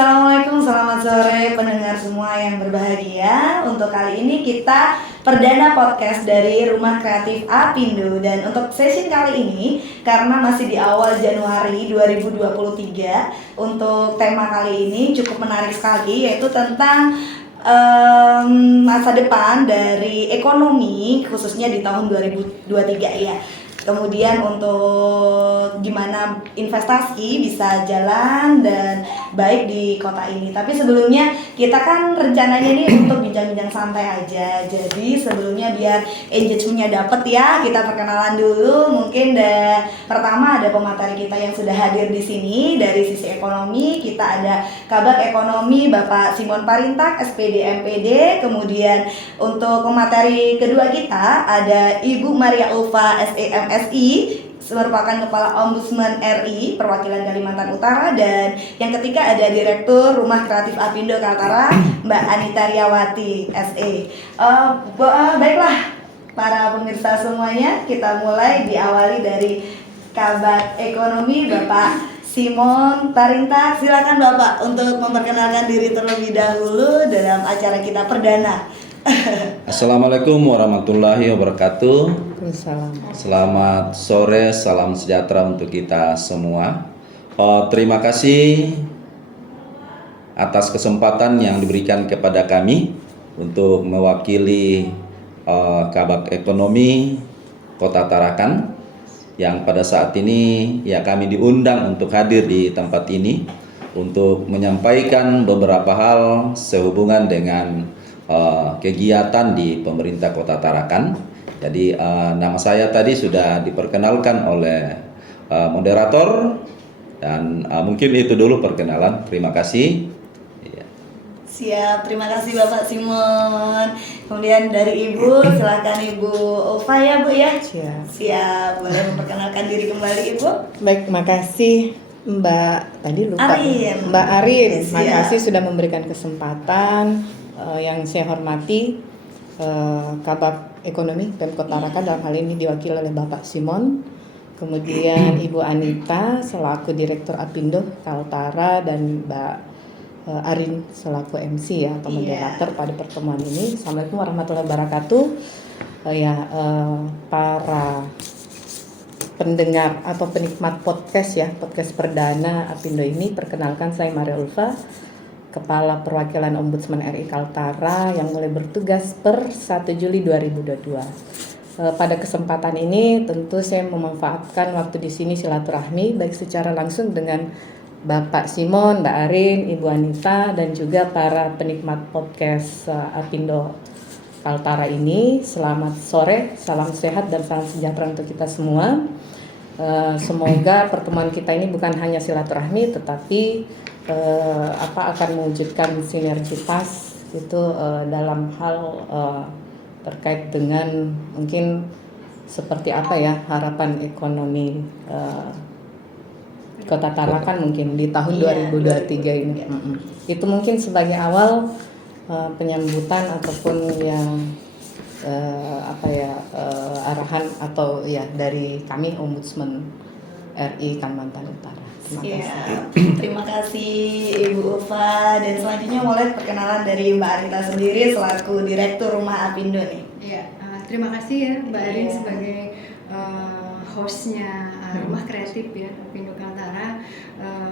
Assalamualaikum, selamat sore pendengar semua yang berbahagia. Untuk kali ini kita perdana podcast dari Rumah Kreatif Apindo. Dan untuk sesi kali ini, karena masih di awal Januari 2023, untuk tema kali ini cukup menarik sekali, yaitu tentang masa depan dari ekonomi, khususnya di tahun 2023 ya. Kemudian untuk gimana investasi bisa jalan dan baik di kota ini. Tapi sebelumnya kita kan rencananya ini untuk bincang-bincang santai aja. Jadi sebelumnya biar engagementnya dapet ya, kita perkenalan dulu. Mungkin pertama ada pemateri kita yang sudah hadir di sini. Dari sisi ekonomi kita ada Kabag Ekonomi Bapak Simon Parintak, SPD MPD. Kemudian untuk pemateri kedua kita ada Ibu Maria Ulfa, SEM MSI, merupakan Kepala Ombudsman RI perwakilan Kalimantan Utara. Dan yang ketiga ada Direktur Rumah Kreatif Apindo Kaltara, Mbak Anita Riawati SE. Baiklah para pemirsa semuanya, kita mulai diawali dari Kabag Ekonomi Bapak Simon Parintak. Silakan Bapak untuk memperkenalkan diri terlebih dahulu dalam acara kita perdana. Assalamualaikum warahmatullahi wabarakatuh. Assalamualaikum. Selamat sore, salam sejahtera untuk kita semua. Terima kasih atas kesempatan yang diberikan kepada kami untuk mewakili Kabag Ekonomi Kota Tarakan, yang pada saat ini ya kami diundang untuk hadir di tempat ini untuk menyampaikan beberapa hal sehubungan dengan kegiatan di pemerintah Kota Tarakan. Jadi nama saya tadi sudah diperkenalkan oleh moderator, dan mungkin itu dulu perkenalan. Terima kasih. Siap, terima kasih Bapak Simon. Kemudian dari Ibu, silakan Ibu Ulfa ya Bu ya. Siap, boleh memperkenalkan diri kembali Ibu. Baik, makasih Mbak, tadi lupa Arin. Mbak Arin, Siap. makasih sudah memberikan kesempatan. Yang saya hormati Kabag Ekonomi Pemkot Tarakan, dalam hal ini diwakili oleh Bapak Simon, kemudian Ibu Anita selaku Direktur Apindo Kaltara, dan Mbak Arin selaku MC ya atau moderator pada pertemuan ini. Assalamualaikum warahmatullahi wabarakatuh. Para pendengar atau penikmat podcast ya, podcast perdana Apindo ini, perkenalkan saya Maria Ulfa, Kepala Perwakilan Ombudsman RI Kaltara yang mulai bertugas per 1 Juli 2022. Pada kesempatan ini tentu saya memanfaatkan waktu di sini silaturahmi baik secara langsung dengan Bapak Simon, Mbak Arin, Ibu Anita, dan juga para penikmat podcast Apindo Kaltara ini. Selamat sore, salam sehat dan salam sejahtera untuk kita semua. Semoga pertemuan kita ini bukan hanya silaturahmi, tetapi akan mewujudkan sinergitas itu dalam hal terkait dengan mungkin seperti apa ya harapan ekonomi Kota Tarakan mungkin di tahun 2023 ini. Itu mungkin sebagai awal penyambutan ataupun yang arahan atau ya dari kami Ombudsman RI Kalimantan Utara. Terima kasih Ibu Ulfa. Dan selanjutnya mulai perkenalan dari Mbak Arita sendiri selaku Direktur Rumah Apindo nih. Iya, terima kasih ya Mbak Arin sebagai hostnya Rumah Kreatif ya Apindo Kaltara,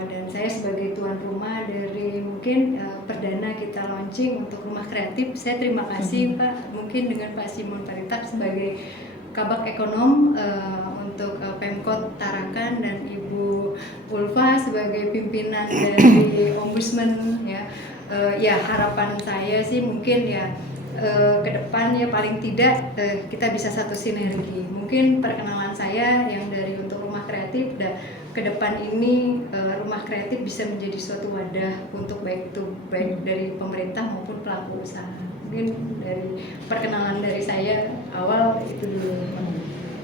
dan saya sebagai tuan rumah dari mungkin perdana kita launching untuk Rumah Kreatif. Saya terima kasih Pak, mungkin dengan Pak Simon Parintak sebagai Kabag Ekonom untuk Pemkot Tarakan, dan Ibu Ulfa sebagai pimpinan dari Ombudsman ya. Ya harapan saya sih mungkin ya ke depan ya paling tidak kita bisa satu sinergi. Mungkin perkenalan saya yang dari untuk Rumah Kreatif, dan ke depan ini Rumah Kreatif bisa menjadi suatu wadah untuk baik dari pemerintah maupun pelaku usaha. Mungkin dari perkenalan dari saya awal itu dulu.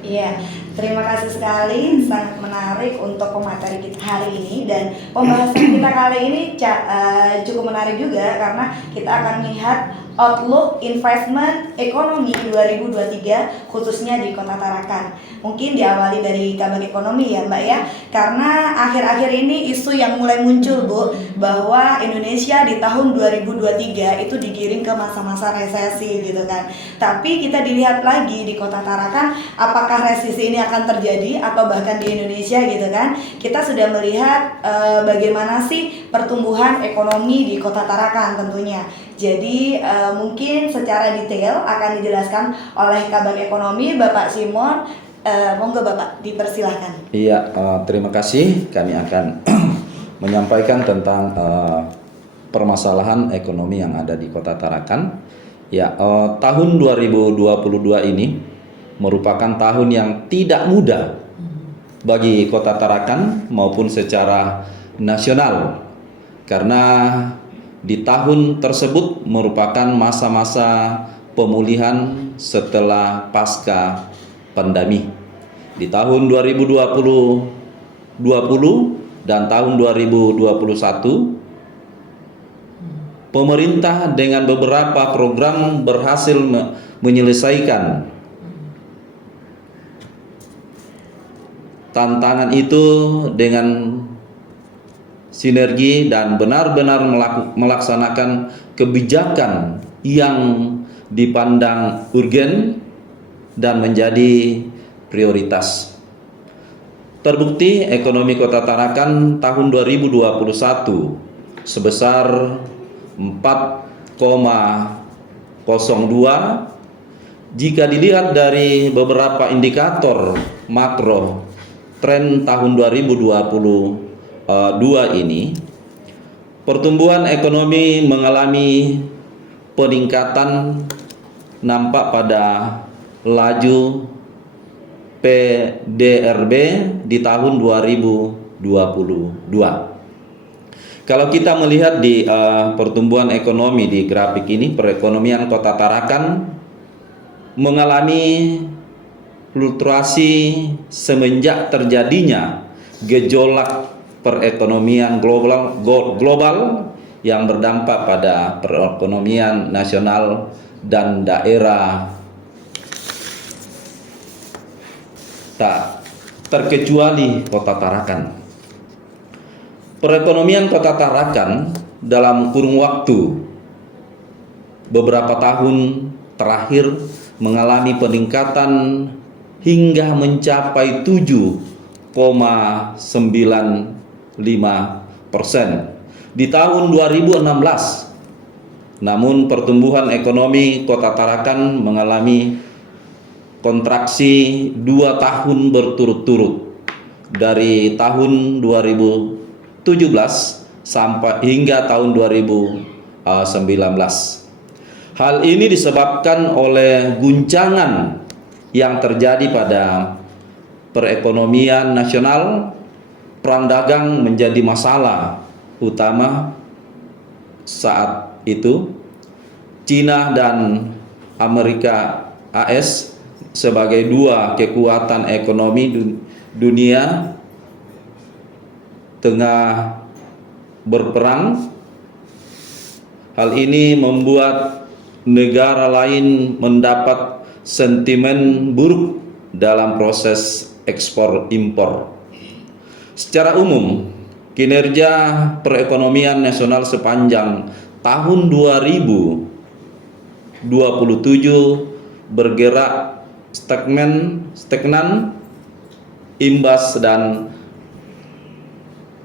Iya, terima kasih sekali, sangat menarik untuk pemateri kita hari ini. Dan pembahasan kita kali ini cukup menarik juga karena kita akan melihat outlook investment ekonomi 2023 khususnya di Kota Tarakan. Mungkin diawali dari kabar ekonomi ya Mbak ya, karena akhir-akhir ini isu yang mulai muncul Bu, bahwa Indonesia di tahun 2023 itu digiring ke masa-masa resesi gitu kan. Tapi kita dilihat lagi di Kota Tarakan, apakah resesi ini akan terjadi atau bahkan di Indonesia gitu kan. Kita sudah melihat bagaimana sih pertumbuhan ekonomi di Kota Tarakan tentunya. Jadi mungkin secara detail akan dijelaskan oleh Kabag Ekonomi Bapak Simon. Monggo Bapak dipersilahkan. Iya, terima kasih. Kami akan menyampaikan tentang permasalahan ekonomi yang ada di Kota Tarakan. Ya, tahun 2022 ini merupakan tahun yang tidak mudah bagi Kota Tarakan maupun secara nasional, karena di tahun tersebut merupakan masa-masa pemulihan setelah pasca pandemi. Di tahun 2020 dan tahun 2021, pemerintah dengan beberapa program berhasil menyelesaikan tantangan itu dengan sinergi dan benar-benar melaksanakan kebijakan yang dipandang urgen dan menjadi prioritas. Terbukti ekonomi Kota Tarakan tahun 2021 sebesar 4,02. Jika dilihat dari beberapa indikator makro, tren tahun 2022 ini, pertumbuhan ekonomi mengalami peningkatan nampak pada laju PDRB di tahun 2022. Kalau kita melihat di pertumbuhan ekonomi di grafik ini, perekonomian Kota Tarakan mengalami fluktuasi semenjak terjadinya gejolak perekonomian global yang berdampak pada perekonomian nasional dan daerah, tak terkecuali Kota Tarakan. Perekonomian Kota Tarakan dalam kurun waktu beberapa tahun terakhir mengalami peningkatan hingga mencapai 7,95% di tahun 2016. Namun pertumbuhan ekonomi Kota Tarakan mengalami kontraksi 2 tahun berturut-turut dari tahun 2017 sampai hingga tahun 2019. Hal ini disebabkan oleh guncangan yang terjadi pada perekonomian nasional. Perang dagang menjadi masalah utama saat itu. Cina dan Amerika AS sebagai dua kekuatan ekonomi dunia tengah berperang. Hal ini membuat negara lain mendapat sentimen buruk dalam proses ekspor impor. Secara umum, kinerja perekonomian nasional sepanjang tahun 2027 bergerak stagnan imbas dan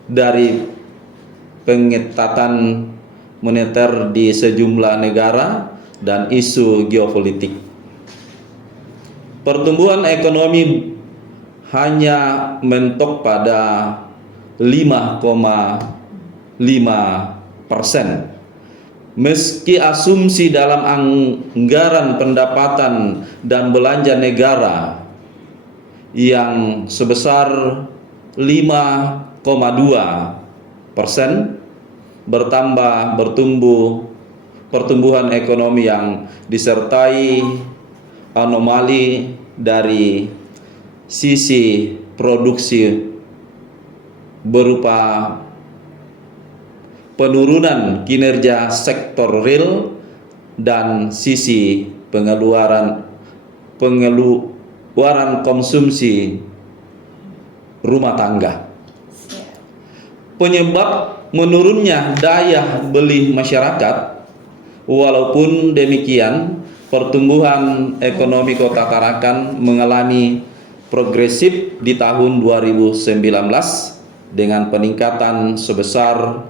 dari pengetatan moneter di sejumlah negara dan isu geopolitik. Pertumbuhan ekonomi hanya mentok pada 5,5%. Meski asumsi dalam anggaran pendapatan dan belanja negara yang sebesar 5,2% pertumbuhan ekonomi yang disertai anomali dari sisi produksi berupa penurunan kinerja sektor real dan sisi pengeluaran konsumsi rumah tangga. Penyebab menurunnya daya beli masyarakat, walaupun demikian pertumbuhan ekonomi Kota Tarakan mengalami progresif di tahun 2019 dengan peningkatan sebesar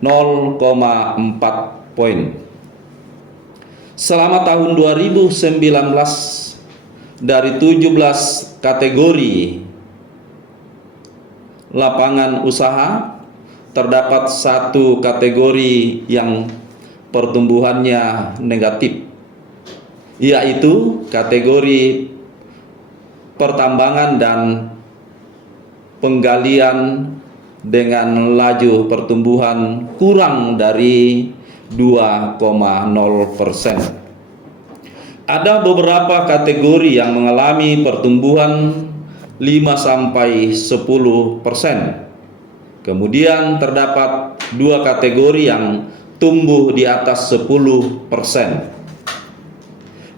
0,4 poin. Selama tahun 2019 dari 17 kategori lapangan usaha terdapat satu kategori yang pertumbuhannya negatif, yaitu kategori pertambangan dan penggalian dengan laju pertumbuhan kurang dari 2,0%. Ada beberapa kategori yang mengalami pertumbuhan 5-10%. Kemudian terdapat dua kategori yang tumbuh di atas 10%,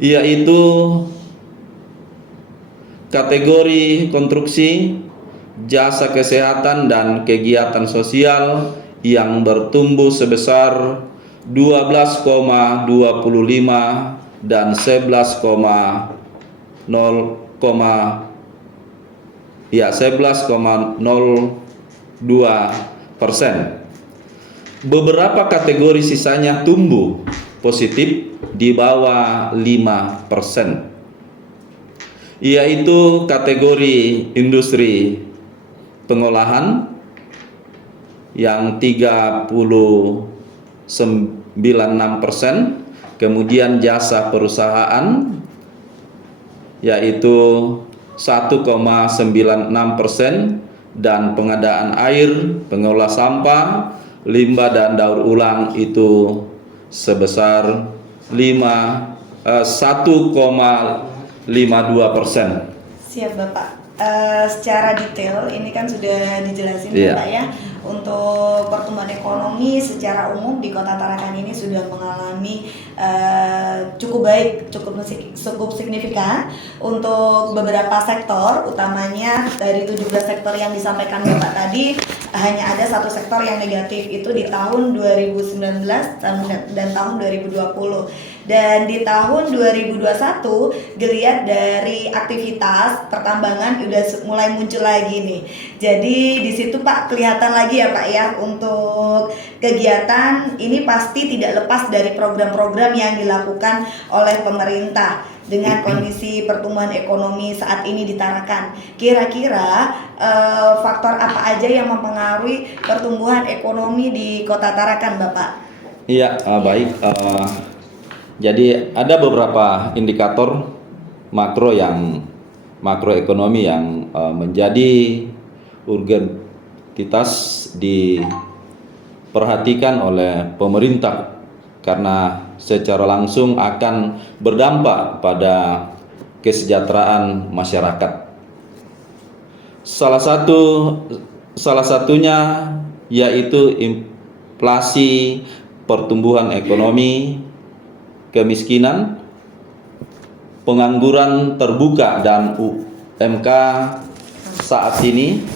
yaitu kategori konstruksi, jasa kesehatan dan kegiatan sosial yang bertumbuh sebesar 12,25 dan 11,02%. Beberapa kategori sisanya tumbuh positif di bawah 5%, yaitu kategori industri pengolahan yang 3,96%, kemudian jasa perusahaan yaitu 1,96%, dan pengadaan air, pengelola sampah, limbah dan daur ulang itu sebesar 1,52%. Siap Bapak. Secara detail ini kan sudah dijelasin Bapak ya, untuk pertumbuhan ekonomi secara umum di Kota Tarakan ini sudah mengalami cukup baik, cukup signifikan untuk beberapa sektor, utamanya dari 17 sektor yang disampaikan Bapak tadi, hanya ada satu sektor yang negatif, itu di tahun 2019 dan tahun 2020. Dan di tahun 2021 geliat dari aktivitas pertambangan udah mulai muncul lagi nih. Jadi di situ Pak kelihatan lagi ya Pak ya, untuk kegiatan ini pasti tidak lepas dari program-program yang dilakukan oleh pemerintah. Dengan kondisi pertumbuhan ekonomi saat ini di Tarakan, kira-kira faktor apa aja yang mempengaruhi pertumbuhan ekonomi di Kota Tarakan Bapak? Iya, baik. Jadi ada beberapa indikator makroekonomi yang menjadi urgentitas diperhatikan oleh pemerintah karena secara langsung akan berdampak pada kesejahteraan masyarakat. Salah satunya yaitu inflasi, pertumbuhan ekonomi, kemiskinan, pengangguran terbuka, dan UMK saat ini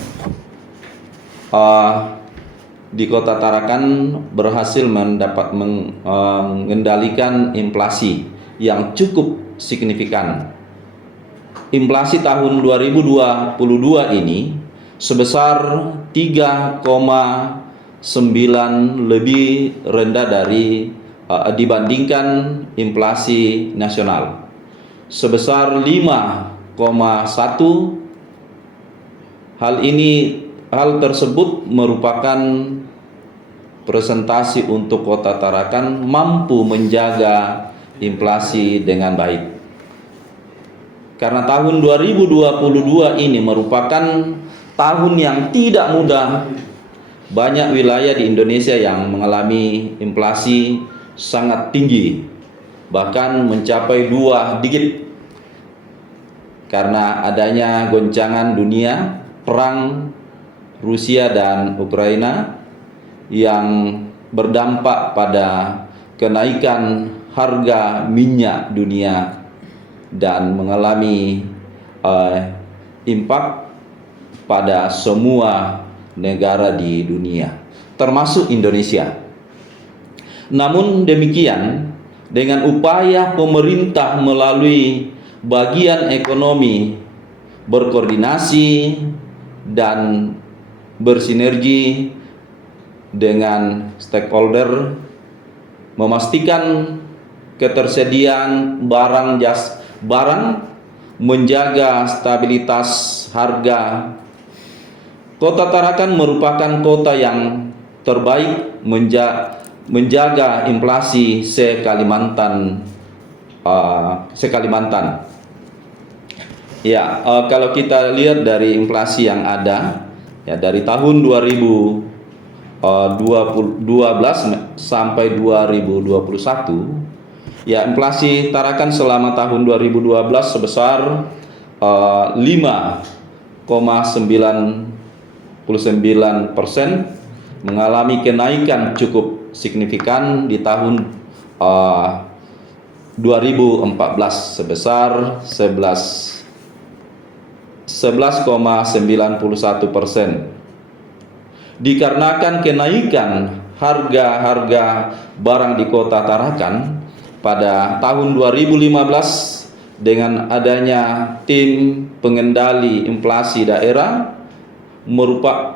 di Kota Tarakan berhasil mengendalikan inflasi yang cukup signifikan. Inflasi tahun 2022 ini sebesar 3,9, lebih rendah dibandingkan inflasi nasional sebesar 5,1. Hal tersebut merupakan presentasi untuk Kota Tarakan mampu menjaga inflasi dengan baik. Karena tahun 2022 ini merupakan tahun yang tidak mudah. Banyak wilayah di Indonesia yang mengalami inflasi sangat tinggi, bahkan mencapai 2 digit karena adanya goncangan dunia, perang Rusia dan Ukraina yang berdampak pada kenaikan harga minyak dunia dan mengalami impak pada semua negara di dunia, termasuk Indonesia. Namun demikian, dengan upaya pemerintah melalui bagian ekonomi berkoordinasi dan bersinergi dengan stakeholder, memastikan ketersediaan barang, menjaga stabilitas harga. Kota Tarakan merupakan kota yang terbaik menjaga inflasi se-Kalimantan. Ya, kalau kita lihat dari inflasi yang ada, ya dari tahun 2012 sampai 2021. Ya, inflasi Tarakan selama tahun 2012 sebesar 5,99%, mengalami kenaikan cukup signifikan di tahun 2014 sebesar 11,91%. Dikarenakan kenaikan harga barang di Kota Tarakan pada tahun 2015 dengan adanya tim pengendali inflasi daerah berupa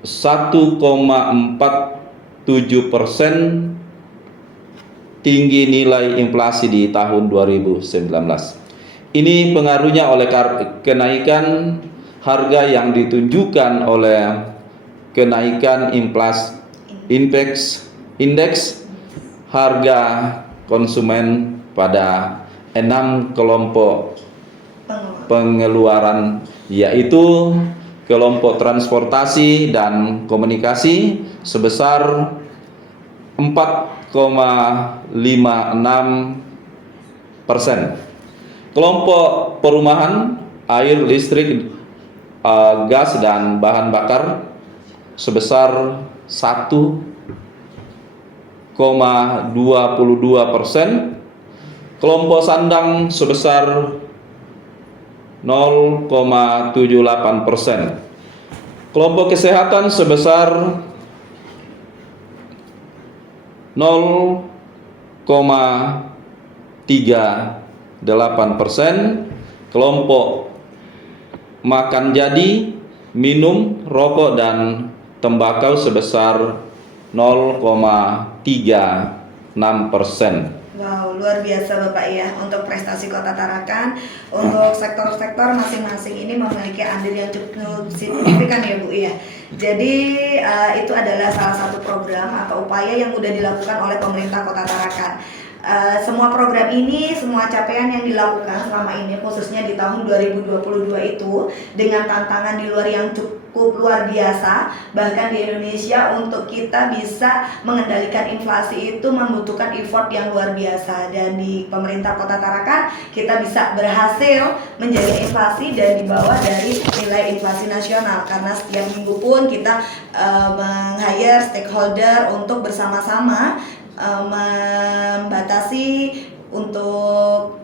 1,47% tinggi nilai inflasi di tahun 2019. Ini pengaruhnya oleh kenaikan harga yang ditunjukkan oleh kenaikan indeks harga konsumen pada 6 kelompok pengeluaran, yaitu kelompok transportasi dan komunikasi sebesar 4,56%. Kelompok perumahan, air, listrik, gas dan bahan bakar sebesar 1,22%. Kelompok sandang sebesar 0,78%. Kelompok kesehatan sebesar 0,38%. Kelompok makan jadi, minum, rokok dan tembakau sebesar 0,36%. Wow, luar biasa Bapak ya untuk prestasi Kota Tarakan. Untuk sektor-sektor masing-masing ini memiliki andil yang cukup signifikan ya Bu ya. Jadi itu adalah salah satu program atau upaya yang sudah dilakukan oleh pemerintah Kota Tarakan. Semua program ini, semua capaian yang dilakukan selama ini khususnya di tahun 2022 itu dengan tantangan di luar yang cukup luar biasa. Bahkan di Indonesia untuk kita bisa mengendalikan inflasi itu membutuhkan effort yang luar biasa. Dan di pemerintah Kota Tarakan kita bisa berhasil menjaga inflasi dan di bawah dari nilai inflasi nasional. Karena setiap minggu pun kita meng-hire stakeholder untuk bersama-sama membatasi untuk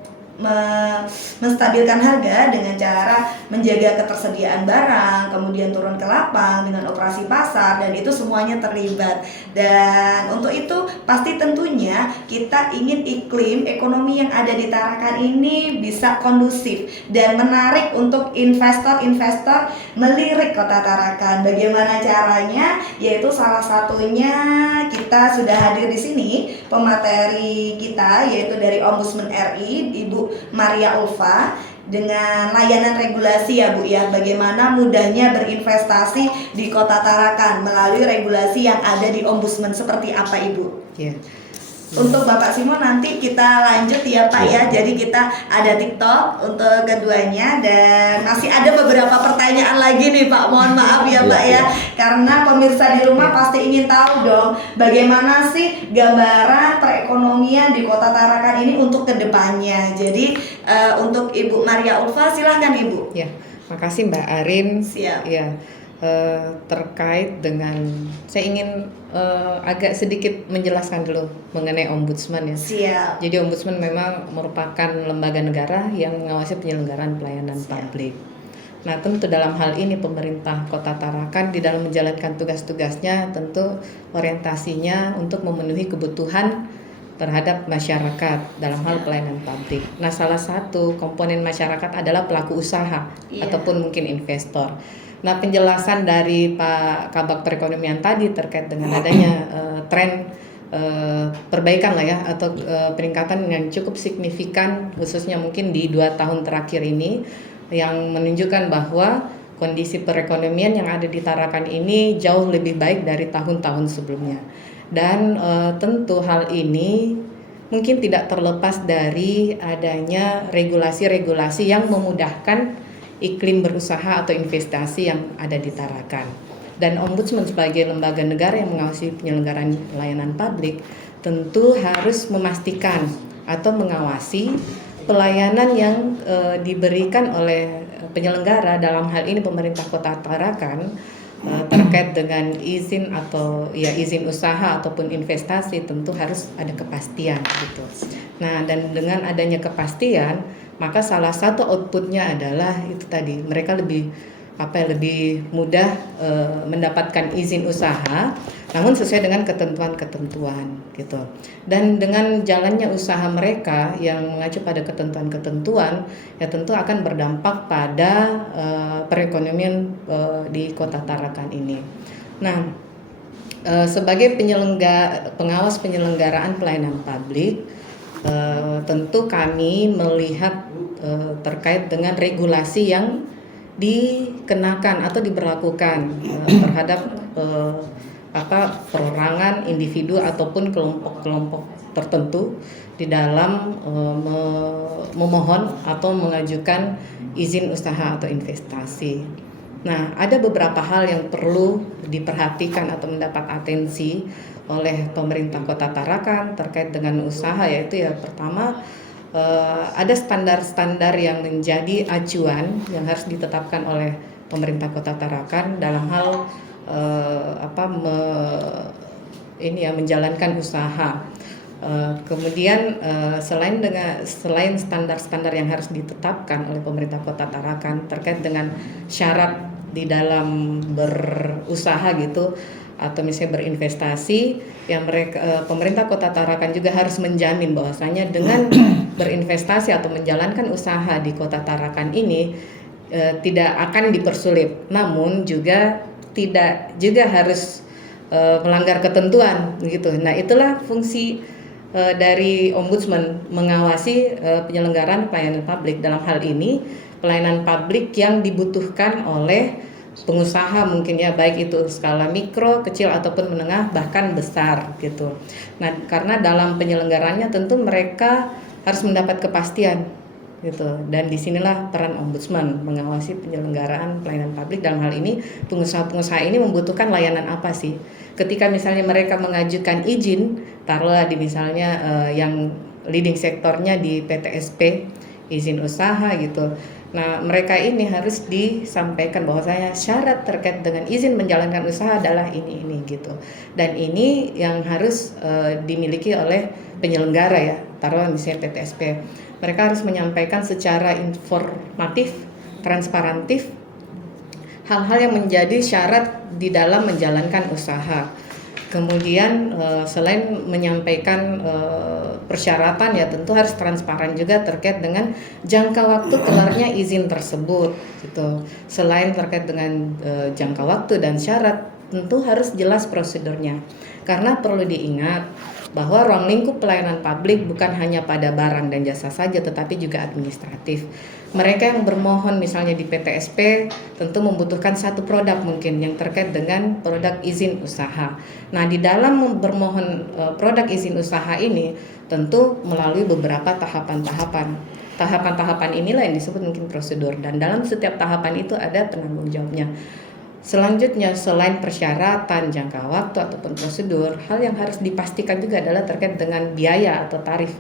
menstabilkan harga dengan cara menjaga ketersediaan barang, kemudian turun ke lapang dengan operasi pasar, dan itu semuanya terlibat. Dan untuk itu pasti tentunya kita ingin iklim ekonomi yang ada di Tarakan ini bisa kondusif dan menarik untuk investor-investor melirik Kota Tarakan. Bagaimana caranya? Yaitu salah satunya kita sudah hadir di sini pemateri kita yaitu dari Ombudsman RI Ibu Maria Ulfa dengan layanan regulasi ya Bu ya, bagaimana mudahnya berinvestasi di Kota Tarakan melalui regulasi yang ada di Ombudsman seperti apa Ibu? Ya. Untuk Bapak Simon nanti kita lanjut ya Pak ya. Jadi kita ada TikTok untuk keduanya dan masih ada beberapa pertanyaan lagi nih Pak. Mohon maaf ya Pak ya. Karena pemirsa di rumah pasti ingin tahu dong bagaimana sih gambaran perekonomian di Kota Tarakan ini untuk kedepannya. Jadi untuk Ibu Maria Ulfa silahkan Ibu. Ya, makasih Mbak Arin. Siap. Ya. terkait dengan saya ingin agak sedikit menjelaskan dulu mengenai ombudsman ya. Siap. Jadi ombudsman memang merupakan lembaga negara yang mengawasi penyelenggaraan pelayanan publik. Nah, tentu dalam hal ini pemerintah Kota Tarakan di dalam menjalankan tugas-tugasnya tentu orientasinya untuk memenuhi kebutuhan terhadap masyarakat dalam hal pelayanan publik. Nah, salah satu komponen masyarakat adalah pelaku usaha ataupun mungkin investor. Nah, penjelasan dari Pak Kabag Perekonomian tadi terkait dengan adanya tren perbaikan lah ya atau peningkatan yang cukup signifikan khususnya mungkin di 2 tahun terakhir ini yang menunjukkan bahwa kondisi perekonomian yang ada di Tarakan ini jauh lebih baik dari tahun-tahun sebelumnya. Dan tentu hal ini mungkin tidak terlepas dari adanya regulasi-regulasi yang memudahkan iklim berusaha atau investasi yang ada di Tarakan. Dan Ombudsman sebagai lembaga negara yang mengawasi penyelenggaraan layanan publik tentu harus memastikan atau mengawasi pelayanan yang diberikan oleh penyelenggara, dalam hal ini pemerintah Kota Tarakan, terkait dengan izin atau ya izin usaha ataupun investasi tentu harus ada kepastian gitu. Nah, dan dengan adanya kepastian maka salah satu outputnya adalah itu tadi mereka lebih mudah mendapatkan izin usaha, namun sesuai dengan ketentuan-ketentuan gitu. Dan dengan jalannya usaha mereka yang mengacu pada ketentuan-ketentuan, ya tentu akan berdampak pada perekonomian di Kota Tarakan ini. Nah, sebagai pengawas penyelenggaraan pelayanan publik, tentu kami melihat terkait dengan regulasi yang dikenakan atau diberlakukan terhadap perorangan individu ataupun kelompok-kelompok tertentu di dalam memohon atau mengajukan izin usaha atau investasi. Nah, ada beberapa hal yang perlu diperhatikan atau mendapat atensi oleh pemerintah Kota Tarakan terkait dengan usaha, yaitu ya pertama ada standar-standar yang menjadi acuan yang harus ditetapkan oleh pemerintah Kota Tarakan dalam hal menjalankan usaha. Kemudian selain standar-standar yang harus ditetapkan oleh pemerintah Kota Tarakan terkait dengan syarat di dalam berusaha gitu atau misalnya berinvestasi, yang pemerintah Kota Tarakan juga harus menjamin bahwasanya dengan berinvestasi atau menjalankan usaha di Kota Tarakan ini tidak akan dipersulit, namun juga tidak juga harus melanggar ketentuan gitu. Nah, itulah fungsi dari Ombudsman, mengawasi penyelenggaraan pelayanan publik, dalam hal ini pelayanan publik yang dibutuhkan oleh pengusaha mungkin ya, baik itu skala mikro, kecil ataupun menengah bahkan besar gitu. Nah, karena dalam penyelenggarannya tentu mereka harus mendapat kepastian gitu. Dan disinilah peran Ombudsman mengawasi penyelenggaraan pelayanan publik. Dalam hal ini pengusaha-pengusaha ini membutuhkan layanan apa sih? Ketika misalnya mereka mengajukan izin, taruhlah di misalnya yang leading sektornya di PTSP, izin usaha gitu. Nah, mereka ini harus disampaikan bahwasanya syarat terkait dengan izin menjalankan usaha adalah ini gitu. Dan ini yang harus dimiliki oleh penyelenggara ya, taruhlah misalnya PTSP. Mereka harus menyampaikan secara informatif, transparantif hal-hal yang menjadi syarat di dalam menjalankan usaha. Kemudian selain menyampaikan persyaratan ya tentu harus transparan juga terkait dengan jangka waktu kelarnya izin tersebut gitu. Selain terkait dengan jangka waktu dan syarat, tentu harus jelas prosedurnya. Karena perlu diingat bahwa ruang lingkup pelayanan publik bukan hanya pada barang dan jasa saja, tetapi juga administratif. Mereka yang bermohon misalnya di PTSP tentu membutuhkan satu produk mungkin yang terkait dengan produk izin usaha. Nah, di dalam bermohon produk izin usaha ini tentu melalui beberapa tahapan-tahapan. Tahapan-tahapan inilah yang disebut mungkin prosedur, dan dalam setiap tahapan itu ada penanggung jawabnya. Selanjutnya, selain persyaratan, jangka waktu ataupun prosedur, hal yang harus dipastikan juga adalah terkait dengan biaya atau tarif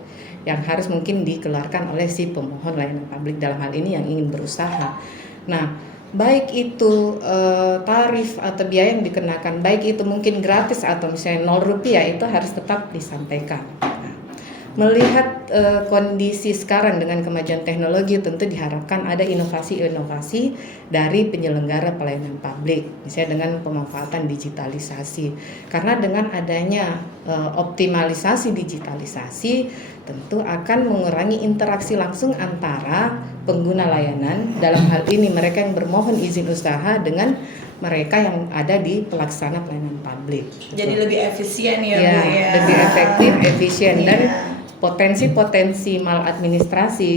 yang harus mungkin dikeluarkan oleh si pemohon layanan publik dalam hal ini yang ingin berusaha. Nah, baik itu tarif atau biaya yang dikenakan, baik itu mungkin gratis atau misalnya 0 rupiah, itu harus tetap disampaikan. Melihat kondisi sekarang dengan kemajuan teknologi, tentu diharapkan ada inovasi-inovasi dari penyelenggara pelayanan publik, misalnya dengan pemanfaatan digitalisasi. Karena dengan adanya optimalisasi digitalisasi, tentu akan mengurangi interaksi langsung antara pengguna layanan, dalam hal ini mereka yang bermohon izin usaha, dengan mereka yang ada di pelaksana pelayanan publik. Jadi lebih efisien ya, Ya, Bu, ya. lebih efektif, efisien, dan Iya. potensi-potensi maladministrasi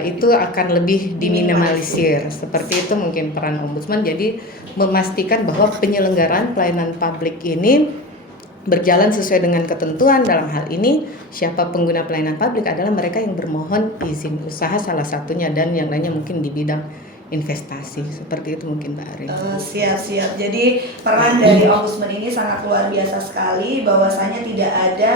itu akan lebih diminimalisir. Seperti itu mungkin peran ombudsman. Jadi memastikan bahwa penyelenggaraan pelayanan publik ini berjalan sesuai dengan ketentuan. Dalam hal ini siapa pengguna pelayanan publik adalah mereka yang bermohon izin usaha salah satunya, dan yang lainnya mungkin di bidang investasi. Seperti itu mungkin Mbak Arin. Siap. Jadi peran dari ombudsman ini sangat luar biasa sekali, bahwasanya tidak ada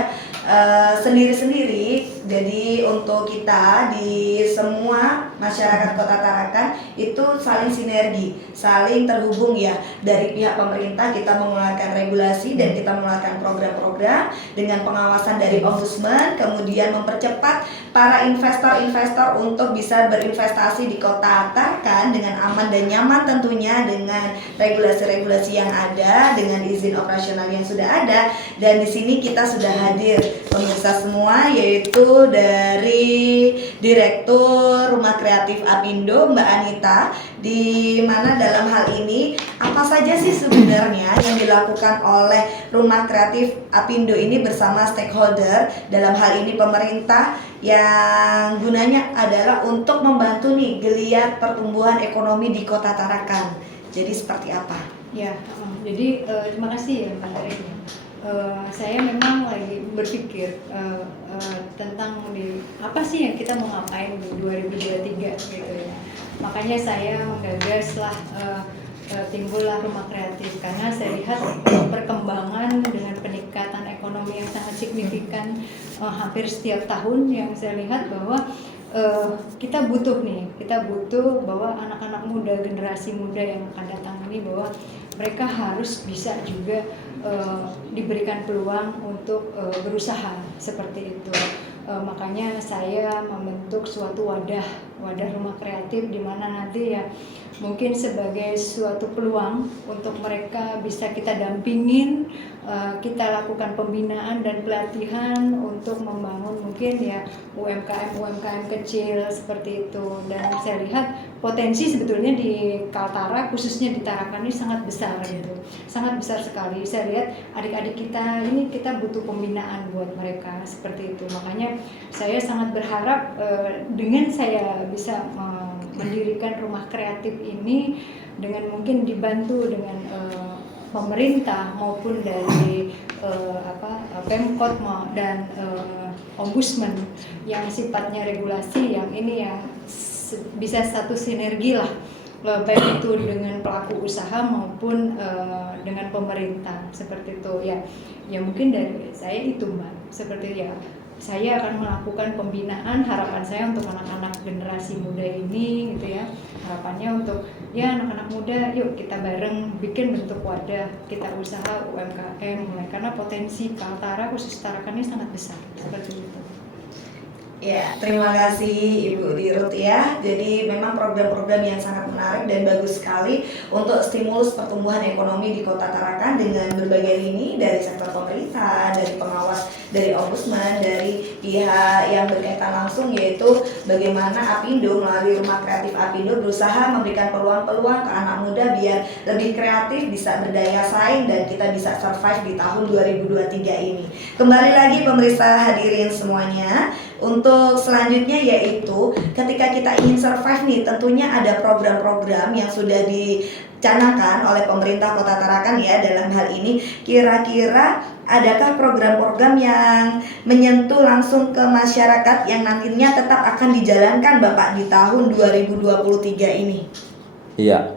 sendiri-sendiri. Jadi untuk kita di semua masyarakat Kota Tarakan itu saling sinergi, saling terhubung ya. Dari pihak pemerintah kita mengeluarkan regulasi dan kita mengeluarkan program-program dengan pengawasan dari ombudsman, kemudian mempercepat para investor-investor untuk bisa berinvestasi di Kota Tarakan dengan aman dan nyaman, tentunya dengan regulasi-regulasi yang ada, dengan izin operasional yang sudah ada. Dan di sini kita sudah hadir pemirsa semua, yaitu dari Direktur Rumah Kreatif Apindo, Mbak Anita, di mana dalam hal ini apa saja sih sebenarnya yang dilakukan oleh Rumah Kreatif Apindo ini bersama stakeholder, dalam hal ini pemerintah, yang gunanya adalah untuk membantu nih geliat pertumbuhan ekonomi di Kota Tarakan. Jadi seperti apa? Ya, jadi terima kasih ya Mbak Arin. Saya memang lagi berpikir tentang apa sih yang kita mau ngapain di 2023 gitu ya. Makanya saya menggagaslah timbullah Rumah Kreatif, karena saya lihat perkembangan dengan peningkatan ekonomi yang sangat signifikan hampir setiap tahun, yang saya lihat bahwa kita butuh bahwa anak-anak muda, generasi muda yang akan datang ini, bahwa mereka harus bisa juga diberikan peluang untuk berusaha seperti itu. Makanya saya membentuk suatu wadah Rumah Kreatif, di mana nanti ya mungkin sebagai suatu peluang untuk mereka bisa kita dampingin, kita lakukan pembinaan dan pelatihan untuk membangun mungkin ya UMKM kecil seperti itu. Dan saya lihat potensi sebetulnya di Kaltara, khususnya di Tarakan ini sangat besar gitu, sangat besar sekali. Saya lihat adik-adik kita ini, kita butuh pembinaan buat mereka seperti itu. Makanya saya sangat berharap dengan saya bisa mendirikan Rumah Kreatif ini, dengan mungkin dibantu dengan pemerintah maupun dari Pemkot dan ombudsman yang sifatnya regulasi, yang ini yang bisa satu sinergi lah, baik itu dengan pelaku usaha maupun dengan pemerintah seperti itu ya mungkin dari saya itu Mbak, seperti ya saya akan melakukan pembinaan. Harapan saya untuk anak-anak generasi muda ini gitu ya, harapannya untuk ya anak-anak muda, yuk kita bareng bikin bentuk wadah, kita usaha UMKM mulai, karena potensi Kaltara khusus Tarakan ini sangat besar seperti itu. Ya, terima kasih Ibu Dirut ya. Jadi memang program-program yang sangat menarik dan bagus sekali untuk stimulus pertumbuhan ekonomi di Kota Tarakan dengan berbagai lini, dari sektor pemerintah, dari pengawas, dari ombudsman, dari pihak yang berkaitan langsung, yaitu bagaimana Apindo melalui Rumah Kreatif Apindo berusaha memberikan peluang-peluang ke anak muda biar lebih kreatif, bisa berdaya saing, dan kita bisa survive di tahun 2023 ini. Kembali lagi pemirsa hadirin semuanya, untuk selanjutnya yaitu ketika kita ingin survive nih, tentunya ada program-program yang sudah dicanangkan oleh pemerintah Kota Tarakan ya. Dalam hal ini kira-kira adakah program-program yang menyentuh langsung ke masyarakat yang nantinya tetap akan dijalankan Bapak di tahun 2023 ini? Iya,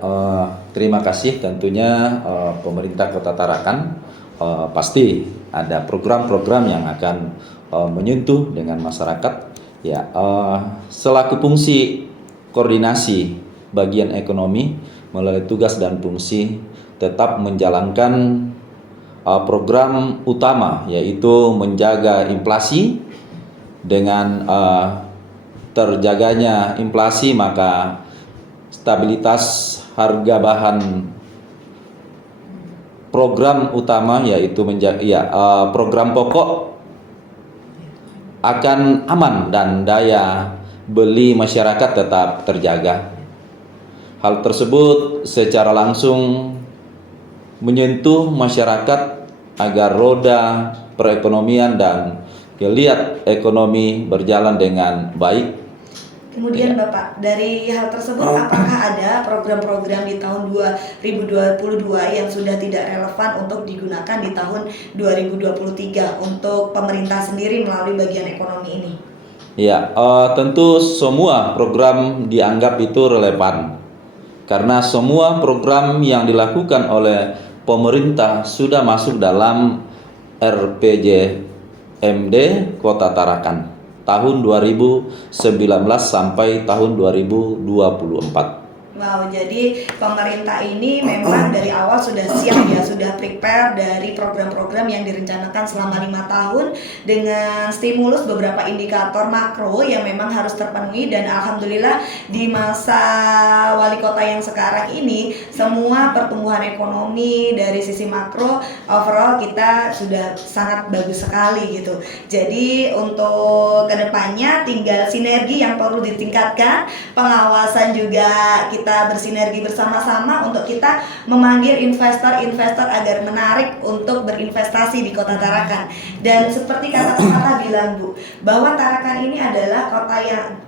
terima kasih. Tentunya pemerintah Kota Tarakan pasti ada program-program yang akan menyentuh dengan masyarakat. Ya, selaku fungsi koordinasi bagian ekonomi melalui tugas dan fungsi tetap menjalankan program utama, yaitu menjaga inflasi. Dengan terjaganya inflasi, maka stabilitas harga bahan program utama, yaitu program pokok akan aman dan daya beli masyarakat tetap terjaga. Hal tersebut secara langsung menyentuh masyarakat agar roda perekonomian dan geliat ekonomi berjalan dengan baik. Kemudian Bapak, dari hal tersebut apakah ada program-program di tahun 2022 yang sudah tidak relevan untuk digunakan di tahun 2023 untuk pemerintah sendiri melalui bagian ekonomi ini? Ya, tentu semua program dianggap itu relevan karena semua program yang dilakukan oleh pemerintah sudah masuk dalam RPJMD Kota Tarakan tahun 2019 sampai tahun 2024. Wow, jadi pemerintah ini memang dari awal sudah siap ya, sudah prepare dari program-program yang direncanakan selama 5 tahun dengan stimulus beberapa indikator makro yang memang harus terpenuhi, dan alhamdulillah di masa wali kota yang sekarang ini semua pertumbuhan ekonomi dari sisi makro overall kita sudah sangat bagus sekali gitu. Jadi untuk kedepannya tinggal sinergi yang perlu ditingkatkan, pengawasan juga kita bersinergi bersama-sama untuk kita memanggil investor-investor agar menarik untuk berinvestasi di Kota Tarakan. Dan seperti kata-kata bilang Bu, bahwa Tarakan ini adalah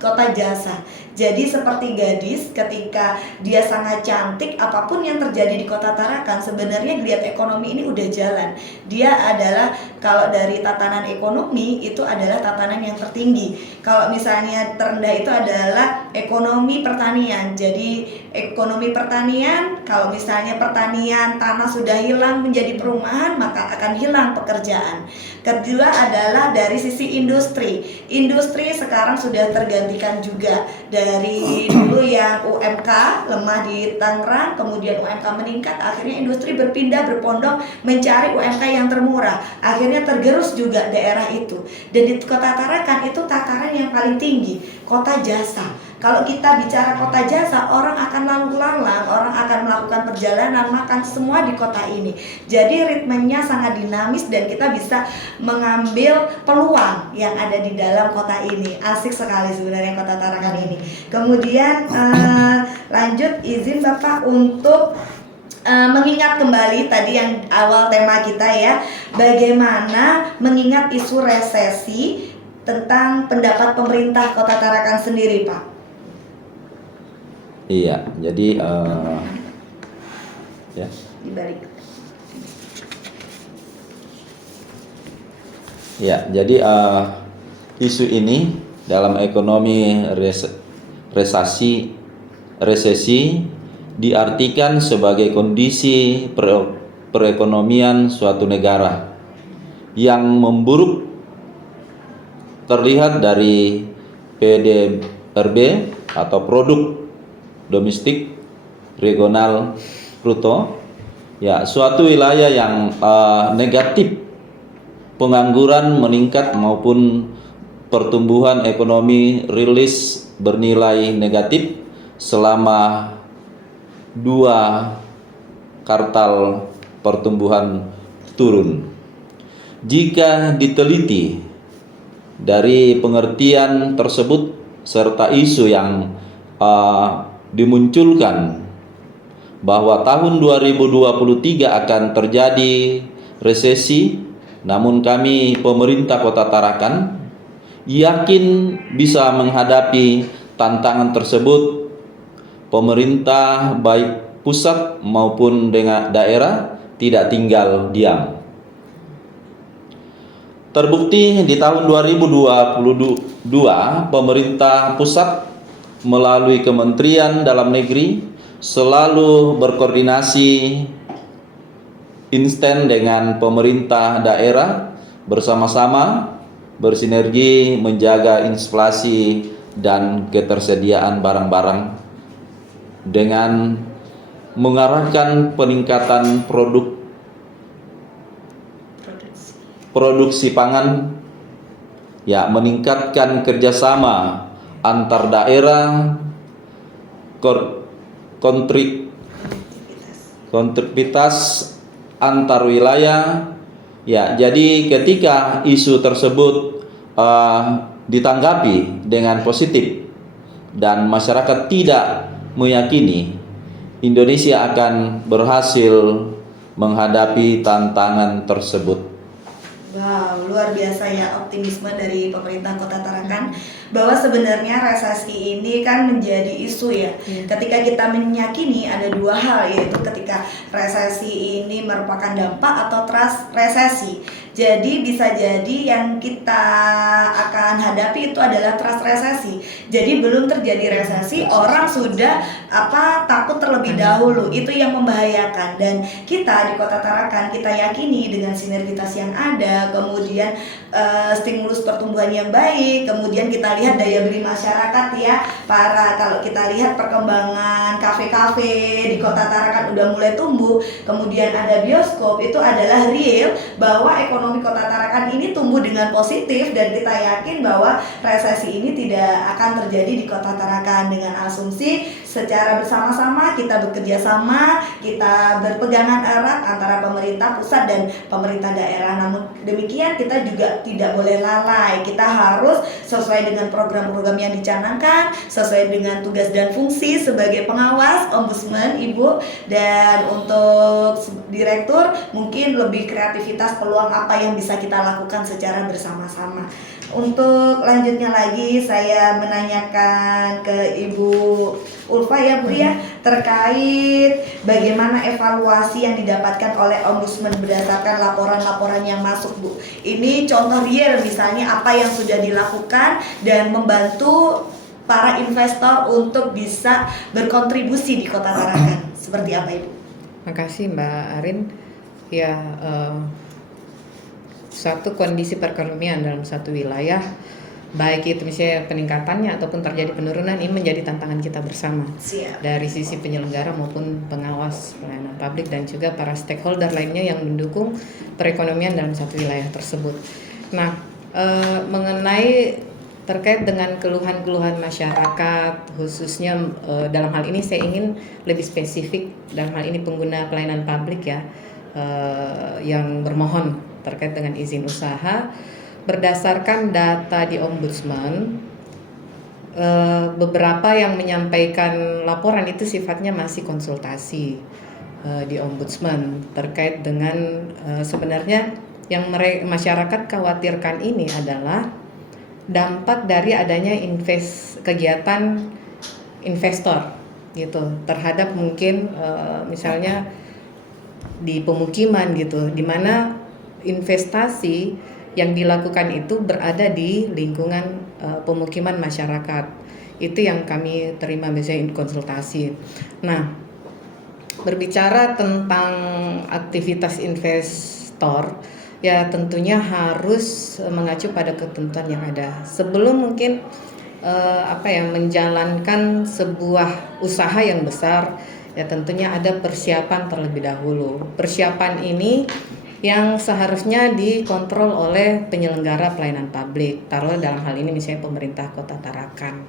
kota jasa. Jadi seperti gadis ketika dia sangat cantik, apapun yang terjadi di Kota Tarakan sebenarnya geliat ekonomi ini udah jalan. Dia adalah, kalau dari tatanan ekonomi itu adalah tatanan yang tertinggi. Kalau misalnya terendah itu adalah ekonomi pertanian. Jadi ekonomi pertanian, kalau misalnya pertanian tanah sudah hilang menjadi perumahan, maka akan hilang pekerjaan. Kedua adalah dari sisi industri. Industri sekarang sudah tergantikan juga dari dulu yang UMK lemah di Tangerang, kemudian UMK meningkat, akhirnya industri berpindah berpondok mencari UMK yang termurah. Akhirnya tergerus juga daerah itu. Dan di Kota Tarakan itu tataran yang paling tinggi, kota jasa. Kalau kita bicara kota jasa, orang akan lalu lalang, orang akan melakukan perjalanan, makan semua di kota ini. Jadi ritmenya sangat dinamis dan kita bisa mengambil peluang yang ada di dalam kota ini. Asik sekali sebenarnya Kota Tarakan ini. Kemudian lanjut izin Bapak untuk mengingat kembali tadi yang awal tema kita ya, bagaimana mengingat isu resesi tentang pendapat pemerintah Kota Tarakan sendiri Pak. Iya, jadi ya. Dibalik. Ya, jadi isu ini dalam ekonomi resesi diartikan sebagai kondisi perekonomian suatu negara yang memburuk, terlihat dari PDRB atau produk domestik regional bruto, ya, suatu wilayah yang negatif, pengangguran meningkat maupun pertumbuhan ekonomi rilis bernilai negatif selama 2 kuartal pertumbuhan turun. Jika diteliti dari pengertian tersebut serta isu yang dimunculkan bahwa tahun 2023 akan terjadi resesi, namun kami pemerintah Kota Tarakan yakin bisa menghadapi tantangan tersebut. Pemerintah baik pusat maupun dengan daerah tidak tinggal diam. Terbukti di tahun 2022 pemerintah pusat melalui Kementerian Dalam Negeri selalu berkoordinasi instan dengan pemerintah daerah, bersama-sama bersinergi menjaga inflasi dan ketersediaan barang-barang dengan mengarahkan peningkatan produksi pangan, ya, meningkatkan kerjasama antar daerah, konektivitas antar wilayah, ya. Jadi ketika isu tersebut ditanggapi dengan positif dan masyarakat tidak meyakini, Indonesia akan berhasil menghadapi tantangan tersebut. Wow, luar biasa ya optimisme dari pemerintah Kota Tarakan bahwa sebenarnya resesi ini kan menjadi isu ya. Ketika kita meyakini ada dua hal, yaitu ketika resesi ini merupakan dampak atau resesi. Jadi bisa jadi yang kita akan hadapi itu adalah resesi. Jadi belum terjadi resesi, orang sudah takut terlebih dahulu. Itu yang membahayakan. Dan kita di Kota Tarakan kita yakini dengan sinergitas yang ada, kemudian stimulus pertumbuhan yang baik, kemudian kita lihat daya beli masyarakat ya. Kalau kita lihat perkembangan kafe-kafe di Kota Tarakan udah mulai tumbuh, kemudian ada bioskop, itu adalah real bahwa ekonomi Kota Tarakan ini tumbuh dengan positif, dan kita yakin bahwa resesi ini tidak akan terjadi di Kota Tarakan. Dengan asumsi secara bersama-sama kita bekerja sama, kita berpegangan erat antara pemerintah pusat dan pemerintah daerah. Namun demikian kita juga tidak boleh lalai. Kita harus sesuai dengan program-program yang dicanangkan, sesuai dengan tugas dan fungsi sebagai pengawas ombudsman Ibu. Dan untuk direktur mungkin lebih kreativitas, peluang apa yang bisa kita lakukan secara bersama-sama. Untuk lanjutnya lagi saya menanyakan ke Ibu Ulfa ya Bu ya, terkait bagaimana evaluasi yang didapatkan oleh ombudsman berdasarkan laporan-laporan yang masuk Bu. Ini contoh real misalnya apa yang sudah dilakukan dan membantu para investor untuk bisa berkontribusi di Kota Tarakan. Seperti apa Ibu? Makasih Mbak Arin. Ya, suatu kondisi perekonomian dalam satu wilayah, baik itu misalnya peningkatannya ataupun terjadi penurunan, ini menjadi tantangan kita bersama. Siap. Dari sisi penyelenggara maupun pengawas pelayanan publik dan juga para stakeholder lainnya yang mendukung perekonomian dalam satu wilayah tersebut. Nah, mengenai terkait dengan keluhan-keluhan masyarakat, khususnya dalam hal ini saya ingin lebih spesifik dalam hal ini pengguna pelayanan publik ya, yang bermohon terkait dengan izin usaha. Berdasarkan data di ombudsman, beberapa yang menyampaikan laporan itu sifatnya masih konsultasi di ombudsman terkait dengan sebenarnya yang masyarakat khawatirkan ini adalah dampak dari adanya kegiatan investor gitu terhadap mungkin misalnya di pemukiman gitu, di mana investasi yang dilakukan itu berada di lingkungan pemukiman masyarakat. Itu yang kami terima biasanya konsultasi. Nah, berbicara tentang aktivitas investor, ya tentunya harus mengacu pada ketentuan yang ada. Sebelum mungkin menjalankan sebuah usaha yang besar, ya tentunya ada persiapan terlebih dahulu. Persiapan ini yang seharusnya dikontrol oleh penyelenggara pelayanan publik, taruh dalam hal ini misalnya pemerintah Kota Tarakan.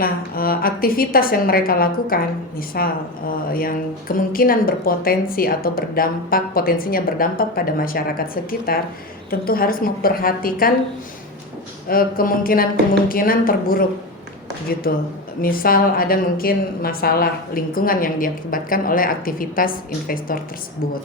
Nah, aktivitas yang mereka lakukan, misal yang kemungkinan berpotensi atau potensinya berdampak pada masyarakat sekitar, tentu harus memperhatikan kemungkinan terburuk gitu. Misal ada mungkin masalah lingkungan yang diakibatkan oleh aktivitas investor tersebut.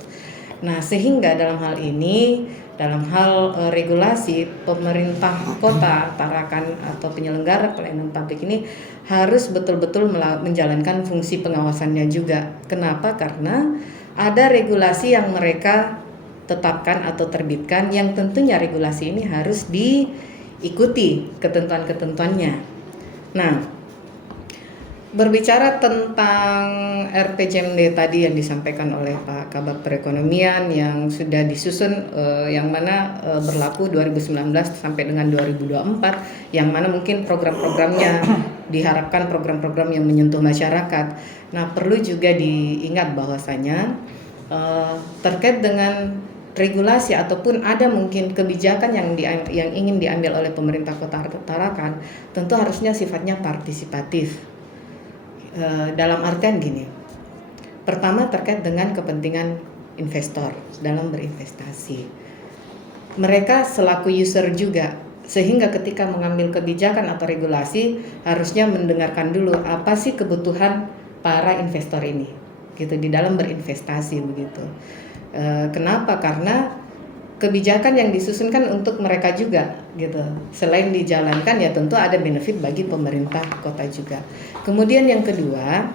Nah, sehingga dalam hal ini, dalam hal regulasi, pemerintah Kota Tarakan atau penyelenggara pelayanan publik ini harus betul-betul menjalankan fungsi pengawasannya juga. Kenapa? Karena ada regulasi yang mereka tetapkan atau terbitkan, yang tentunya regulasi ini harus diikuti ketentuan-ketentuannya. Nah, berbicara tentang RPJMD tadi yang disampaikan oleh Pak Kabag Perekonomian yang sudah disusun, yang mana berlaku 2019 sampai dengan 2024, yang mana mungkin program-programnya diharapkan program-program yang menyentuh masyarakat. Nah, perlu juga diingat bahwasanya terkait dengan regulasi ataupun ada mungkin kebijakan yang ingin diambil oleh pemerintah Kota Tarakan, tentu harusnya sifatnya partisipatif. Dalam artian gini, pertama terkait dengan kepentingan investor dalam berinvestasi. Mereka selaku user juga, sehingga ketika mengambil kebijakan atau regulasi harusnya mendengarkan dulu apa sih kebutuhan para investor ini, gitu, di dalam berinvestasi begitu. Kenapa? Karena kebijakan yang disusunkan untuk mereka juga, gitu. Selain dijalankan ya tentu ada benefit bagi pemerintah kota juga. Kemudian yang kedua,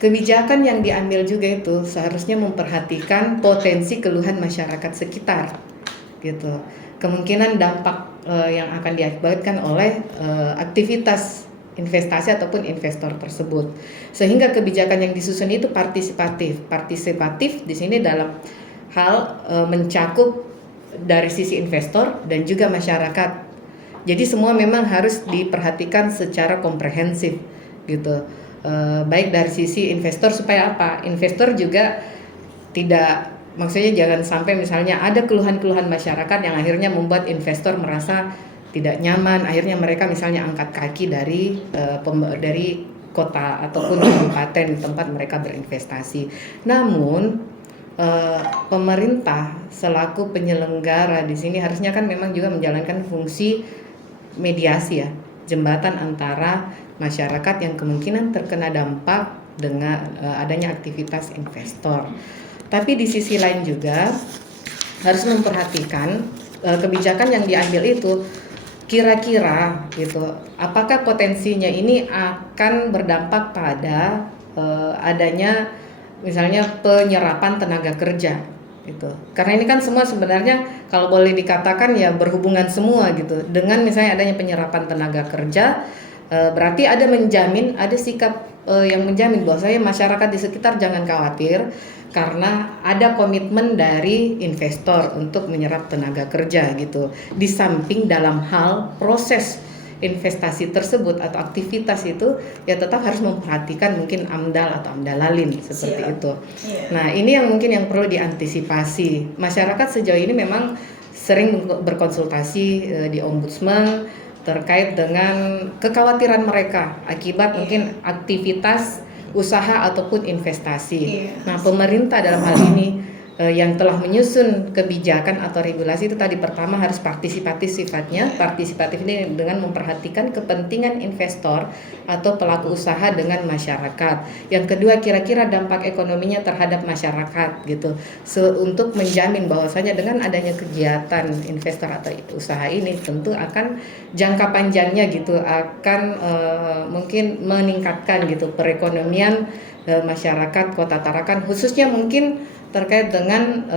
kebijakan yang diambil juga itu seharusnya memperhatikan potensi keluhan masyarakat sekitar, gitu. Kemungkinan dampak yang akan diakibatkan oleh aktivitas investasi ataupun investor tersebut, sehingga kebijakan yang disusun itu partisipatif di sini dalam hal mencakup dari sisi investor dan juga masyarakat. Jadi semua memang harus diperhatikan secara komprehensif, gitu. Baik dari sisi investor supaya apa? Investor juga tidak, maksudnya jangan sampai misalnya ada keluhan-keluhan masyarakat yang akhirnya membuat investor merasa tidak nyaman, akhirnya mereka misalnya angkat kaki dari kota ataupun kabupaten tempat mereka berinvestasi. Namun pemerintah selaku penyelenggara di sini harusnya kan memang juga menjalankan fungsi mediasi ya, jembatan antara masyarakat yang kemungkinan terkena dampak dengan adanya aktivitas investor. Tapi di sisi lain juga harus memperhatikan kebijakan yang diambil itu kira-kira gitu, apakah potensinya ini akan berdampak pada adanya misalnya penyerapan tenaga kerja gitu. Karena ini kan semua sebenarnya kalau boleh dikatakan ya berhubungan semua gitu. Dengan misalnya adanya penyerapan tenaga kerja, berarti ada sikap yang menjamin bahwa masyarakat di sekitar jangan khawatir karena ada komitmen dari investor untuk menyerap tenaga kerja gitu. Di samping dalam hal proses investasi tersebut atau aktivitas itu ya tetap harus memperhatikan mungkin AMDAL atau AMDALALIN seperti itu. Nah, ini yang mungkin yang perlu diantisipasi. Masyarakat sejauh ini memang sering berkonsultasi di Ombudsman terkait dengan kekhawatiran mereka akibat mungkin aktivitas usaha ataupun investasi. Nah, pemerintah dalam hal ini yang telah menyusun kebijakan atau regulasi itu tadi pertama harus partisipatif sifatnya. Partisipatif ini dengan memperhatikan kepentingan investor atau pelaku usaha dengan masyarakat. Yang kedua kira-kira dampak ekonominya terhadap masyarakat gitu. Untuk menjamin bahwasanya dengan adanya kegiatan investor atau usaha ini tentu akan jangka panjangnya gitu akan mungkin meningkatkan gitu perekonomian masyarakat Kota Tarakan, khususnya mungkin terkait dengan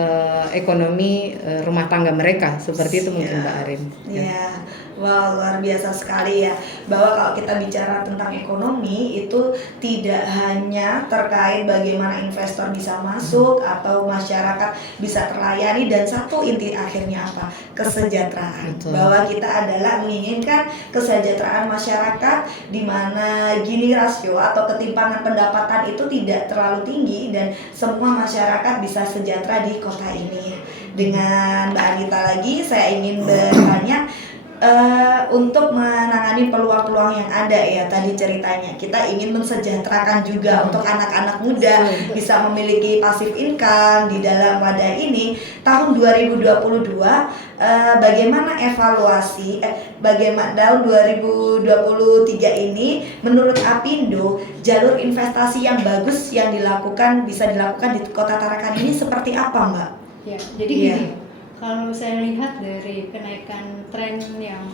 ekonomi rumah tangga mereka, seperti itu mungkin Mbak Arin. Ya, wow, luar biasa sekali ya. Bahwa kalau kita bicara tentang ekonomi itu tidak hanya terkait bagaimana investor bisa masuk atau masyarakat bisa terlayani, dan satu inti akhirnya apa? Kesejahteraan. Betul. Bahwa kita adalah menginginkan kesejahteraan masyarakat di mana gini rasio atau ketimpangan pendapatan itu tidak terlalu tinggi dan semua masyarakat bisa sejahtera di kota ini. Dengan Mbak Anita lagi saya ingin bertanya untuk menangani peluang-peluang yang ada ya, tadi ceritanya kita ingin mensejahterakan juga untuk anak-anak muda bisa memiliki passive income di dalam wadah ini. Tahun 2022 bagaimana evaluasi bagaimana tahun 2023 ini menurut Apindo jalur investasi yang bagus yang bisa dilakukan di Kota Tarakan ini seperti apa, Mbak? Ya, jadi gini, kalau saya lihat dari kenaikan tren yang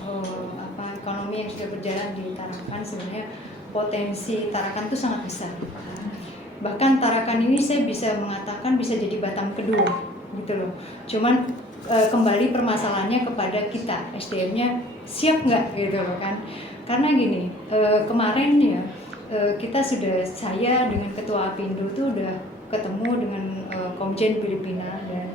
ekonomi yang sudah berjalan di Tarakan, sebenarnya potensi Tarakan itu sangat besar. Bahkan Tarakan ini saya bisa mengatakan bisa jadi Batam kedua, gitu loh. Cuman kembali permasalahannya kepada kita, SDM-nya siap nggak, gitu loh kan? Karena gini, kemarin ya saya dengan Ketua Apindo tuh udah ketemu dengan Komjen Filipina dan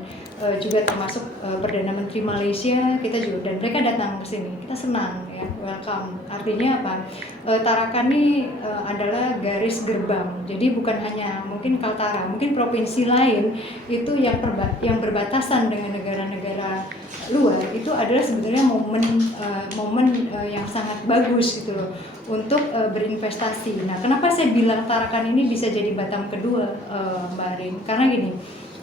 juga termasuk Perdana Menteri Malaysia, kita juga, dan mereka datang ke sini, kita senang ya, welcome. Artinya apa? Tarakan ini adalah garis gerbang, jadi bukan hanya mungkin Kaltara, mungkin provinsi lain itu yang berbatasan dengan negara-negara luar, itu adalah sebenarnya momen yang sangat bagus gitu loh untuk berinvestasi. Nah, kenapa saya bilang Tarakan ini bisa jadi Batam kedua, Mbak Arin? Karena gini,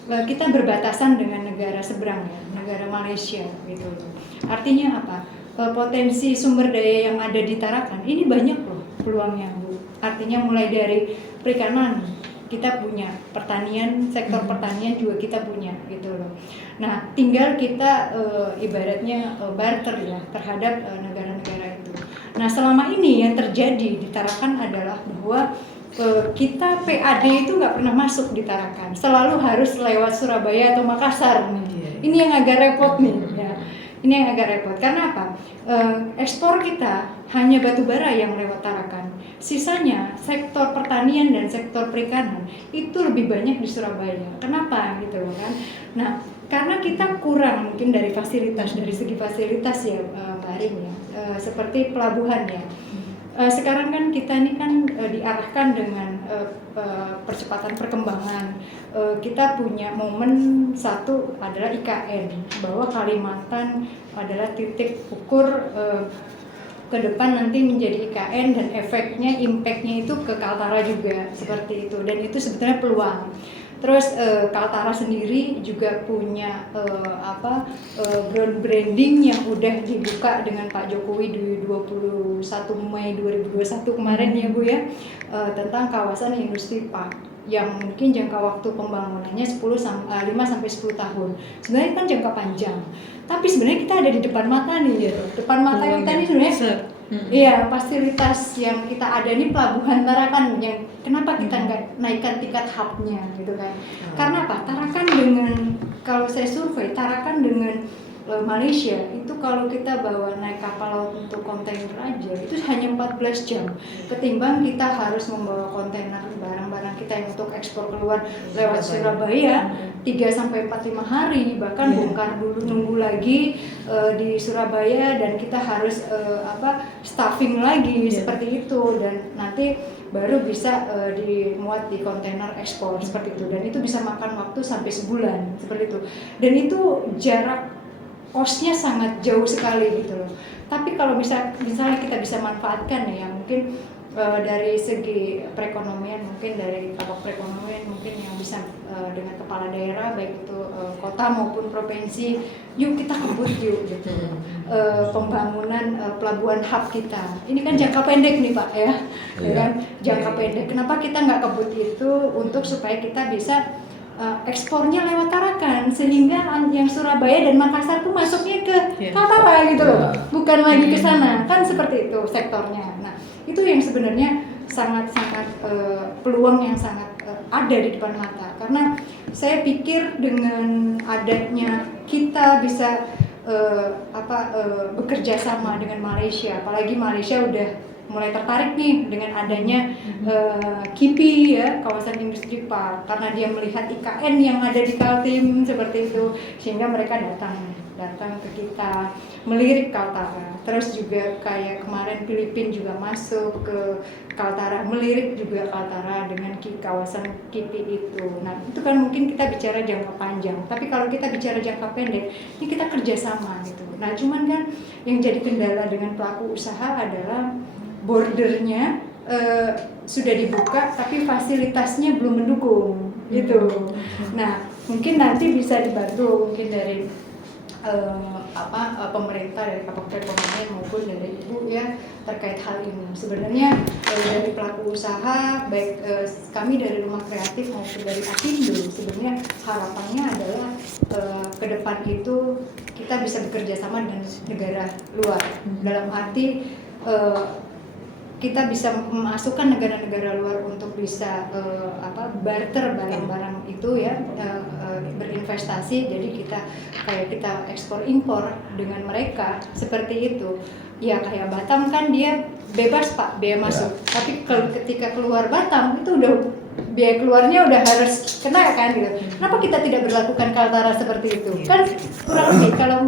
kita berbatasan dengan negara seberang ya, negara Malaysia gitu loh. Artinya apa? Potensi sumber daya yang ada di Tarakan ini banyak loh peluangnya, Bu. Artinya mulai dari perikanan kita punya, pertanian, sektor pertanian juga kita punya gitu loh. Nah, tinggal kita ibaratnya barter ya terhadap negara-negara itu. Nah, selama ini yang terjadi di Tarakan adalah bahwa kita PAD itu nggak pernah masuk di Tarakan, selalu harus lewat Surabaya atau Makassar nih. Ini yang agak repot nih ya. Ini yang agak repot karena apa? Ekspor kita hanya batu bara yang lewat Tarakan. Sisanya sektor pertanian dan sektor perikanan itu lebih banyak di Surabaya. Kenapa gitu kan? Nah, karena kita kurang mungkin dari segi fasilitas ya, Mbak Arin ya, seperti pelabuhan ya. Sekarang kan kita ini kan diarahkan dengan percepatan perkembangan. Kita punya momen satu adalah IKN, bahwa Kalimantan adalah titik ukur ke depan nanti menjadi IKN, dan efeknya, impactnya itu ke Kaltara juga seperti itu, dan itu sebetulnya peluang. Terus Kaltara sendiri juga punya ground branding yang udah dibuka dengan Pak Jokowi di 21 Mei 2021 kemarin ya Bu ya, tentang kawasan industri park yang mungkin jangka waktu pembangunannya 5 sampai 10 tahun. Sebenarnya kan jangka panjang. Tapi sebenarnya kita ada di depan mata nih. Depan mata kita nih sebenarnya iya, fasilitas yang kita ada ini pelabuhan Tarakan, yang kenapa kita nggak naikkan tingkat hubnya gitu kan? Karena apa? Tarakan dengan, kalau saya survei, Tarakan dengan Malaysia itu kalau kita bawa naik kapal laut untuk kontainer aja itu hanya 14 jam, ketimbang kita harus membawa kontainer barang-barang kita yang untuk ekspor keluar lewat Surabaya 3-5 hari, bahkan bongkar dulu, nunggu lagi di Surabaya, dan kita harus staffing lagi seperti itu, dan nanti baru bisa dimuat di kontainer ekspor seperti itu, dan itu bisa makan waktu sampai sebulan seperti itu, dan itu jarak cost-nya sangat jauh sekali gitu loh. Tapi kalau misalnya kita bisa manfaatkan ya, mungkin dari segi perekonomian, mungkin dari tabak perekonomian mungkin yang bisa dengan kepala daerah baik itu kota maupun provinsi, yuk kita kebut yuk gitu. Pembangunan pelabuhan hub kita. Ini kan jangka pendek nih Pak ya, kan jangka pendek. Kenapa kita nggak kebut itu untuk supaya kita bisa ekspornya lewat Tarakan, sehingga yang Surabaya dan Makassar tuh masuknya ke Kaltara gitu loh, bukan lagi ke sana, kan seperti itu sektornya. Nah, itu yang sebenarnya sangat-sangat peluang yang sangat ada di depan mata, karena saya pikir dengan adanya kita bisa bekerja sama dengan Malaysia, apalagi Malaysia udah mulai tertarik nih dengan adanya KIPI ya, kawasan industri park, karena dia melihat IKN yang ada di Kaltim seperti itu, sehingga mereka datang ke kita melirik Kaltara. Terus juga kayak kemarin Filipina juga masuk ke Kaltara, melirik juga Kaltara dengan kawasan KIPI itu. Nah, itu kan mungkin kita bicara jangka panjang, tapi kalau kita bicara jangka pendek, ini kita kerjasama gitu. Nah, cuman kan yang jadi kendala dengan pelaku usaha adalah bordernya sudah dibuka tapi fasilitasnya belum mendukung gitu. Nah, mungkin nanti bisa dibantu mungkin dari pemerintah, dari Kapak Perekonomian maupun dari Ibu ya terkait hal ini. Sebenarnya dari pelaku usaha baik kami dari Rumah Kreatif maupun dari Apindo, sebenarnya harapannya adalah ke depan itu kita bisa bekerja sama dengan negara luar, dalam arti kita bisa memasukkan negara-negara luar untuk bisa barter barang-barang itu ya, berinvestasi. Jadi kita ekspor impor dengan mereka seperti itu ya. Kayak Batam kan dia bebas Pak biaya masuk, tapi ketika keluar Batam itu udah biaya keluarnya udah harus kena kan gitu. Kenapa kita tidak berlakukan Kaltara seperti itu? Kan kurang lebih kalau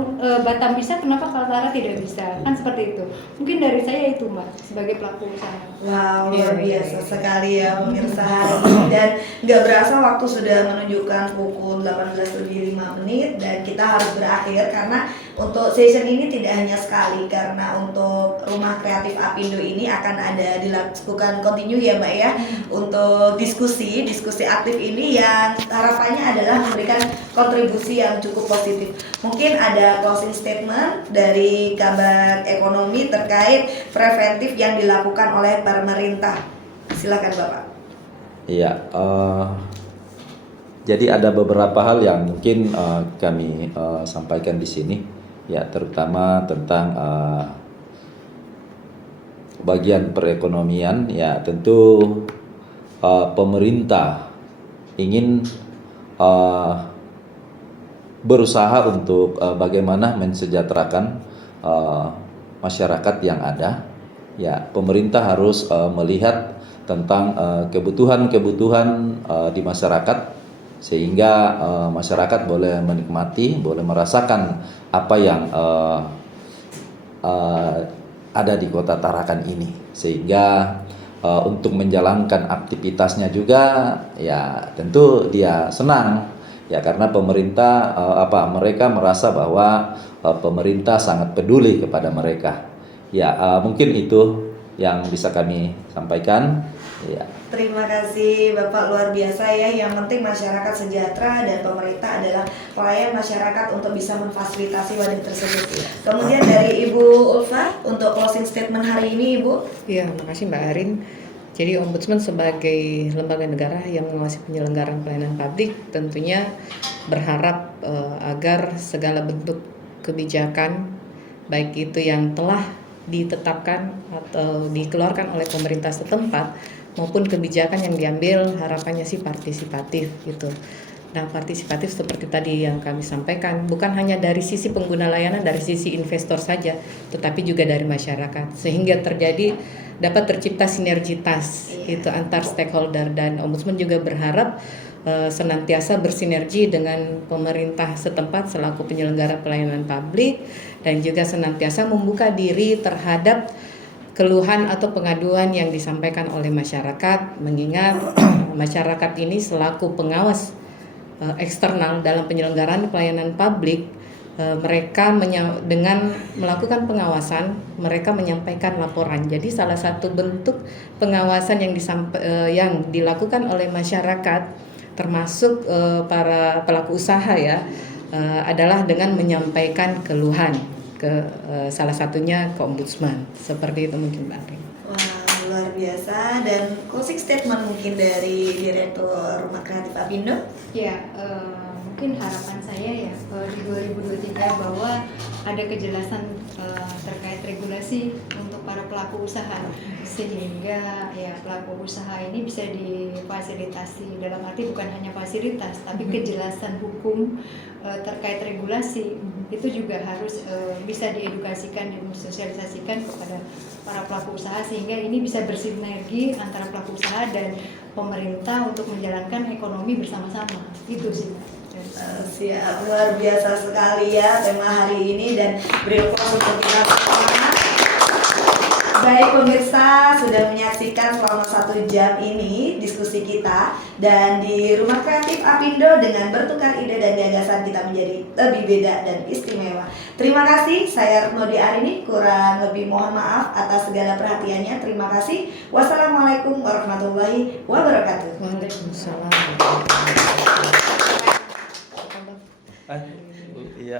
Batam bisa, kenapa Kaltara tidak bisa? Kan seperti itu. Mungkin dari saya itu Mbak sebagai pelaku usaha. Wow, luar biasa sekali ya pemirsa hari ini. Dan nggak berasa waktu sudah menunjukkan pukul 18:05 dan kita harus berakhir karena untuk session ini tidak hanya sekali, karena untuk Rumah Kreatif Apindo ini akan ada dilakukan continue ya Mbak ya, untuk diskusi aktif ini yang harapannya adalah memberikan kontribusi yang cukup positif. Mungkin ada closing statement dari Kabag Ekonomi terkait preventif yang dilakukan oleh pemerintah. Silakan Bapak. Iya, jadi ada beberapa hal yang mungkin kami sampaikan di sini, ya terutama tentang bagian perekonomian. Ya tentu pemerintah ingin berusaha untuk bagaimana mensejahterakan masyarakat yang ada. Ya, pemerintah harus melihat tentang kebutuhan-kebutuhan di masyarakat, sehingga masyarakat boleh menikmati, boleh merasakan apa yang ada di Kota Tarakan ini, sehingga untuk menjalankan aktivitasnya juga ya tentu dia senang ya, karena pemerintah mereka merasa bahwa pemerintah sangat peduli kepada mereka. Ya, mungkin itu yang bisa kami sampaikan. Ya. Terima kasih Bapak, luar biasa ya. Yang penting masyarakat sejahtera dan pemerintah adalah pelayan masyarakat untuk bisa memfasilitasi wadah tersebut. Kemudian dari Ibu Ulfa untuk closing statement hari ini, Ibu. Iya, makasih Mbak Arin. Jadi Ombudsman sebagai lembaga negara yang mengawasi penyelenggaraan pelayanan publik tentunya berharap agar segala bentuk kebijakan, baik itu yang telah ditetapkan atau dikeluarkan oleh pemerintah setempat maupun kebijakan yang diambil, harapannya sih partisipatif gitu. Nah, partisipatif seperti tadi yang kami sampaikan, bukan hanya dari sisi pengguna layanan, dari sisi investor saja, tetapi juga dari masyarakat, sehingga dapat tercipta sinergitas itu antar stakeholder. Dan Ombudsman juga berharap senantiasa bersinergi dengan pemerintah setempat selaku penyelenggara pelayanan publik, dan juga senantiasa membuka diri terhadap keluhan atau pengaduan yang disampaikan oleh masyarakat, mengingat masyarakat ini selaku pengawas eksternal dalam penyelenggaraan pelayanan publik. Mereka dengan melakukan pengawasan, mereka menyampaikan laporan. Jadi salah satu bentuk pengawasan yang dilakukan oleh masyarakat, termasuk para pelaku usaha ya, adalah dengan menyampaikan keluhan ke salah satunya ke Ombudsman. Seperti itu mungkin Mbak Arin. Wah, luar biasa. Dan closing statement mungkin dari Direktur Rumah Kreatif Apindo. Ya, mungkin harapan saya ya di 2023 bahwa ada kejelasan terkait regulasi untuk para pelaku usaha, sehingga ya pelaku usaha ini bisa difasilitasi, dalam arti bukan hanya fasilitas tapi kejelasan hukum terkait regulasi itu juga harus bisa diedukasikan dan disosialisasikan kepada para pelaku usaha, sehingga ini bisa bersinergi antara pelaku usaha dan pemerintah untuk menjalankan ekonomi bersama-sama. Itu sih. Siap, luar biasa sekali ya tema hari ini, dan beri aplaus untuk kita semua. Baik pemirsa, sudah menyaksikan selama 1 jam ini diskusi kita, dan di Rumah Kreatif Apindo dengan bertukar ide dan gagasan kita menjadi lebih beda dan istimewa. Terima kasih, saya Retnodi Arini, kurang lebih mohon maaf atas segala perhatiannya. Terima kasih. Wassalamualaikum warahmatullahi wabarakatuh. Waalaikumsalam. Iya.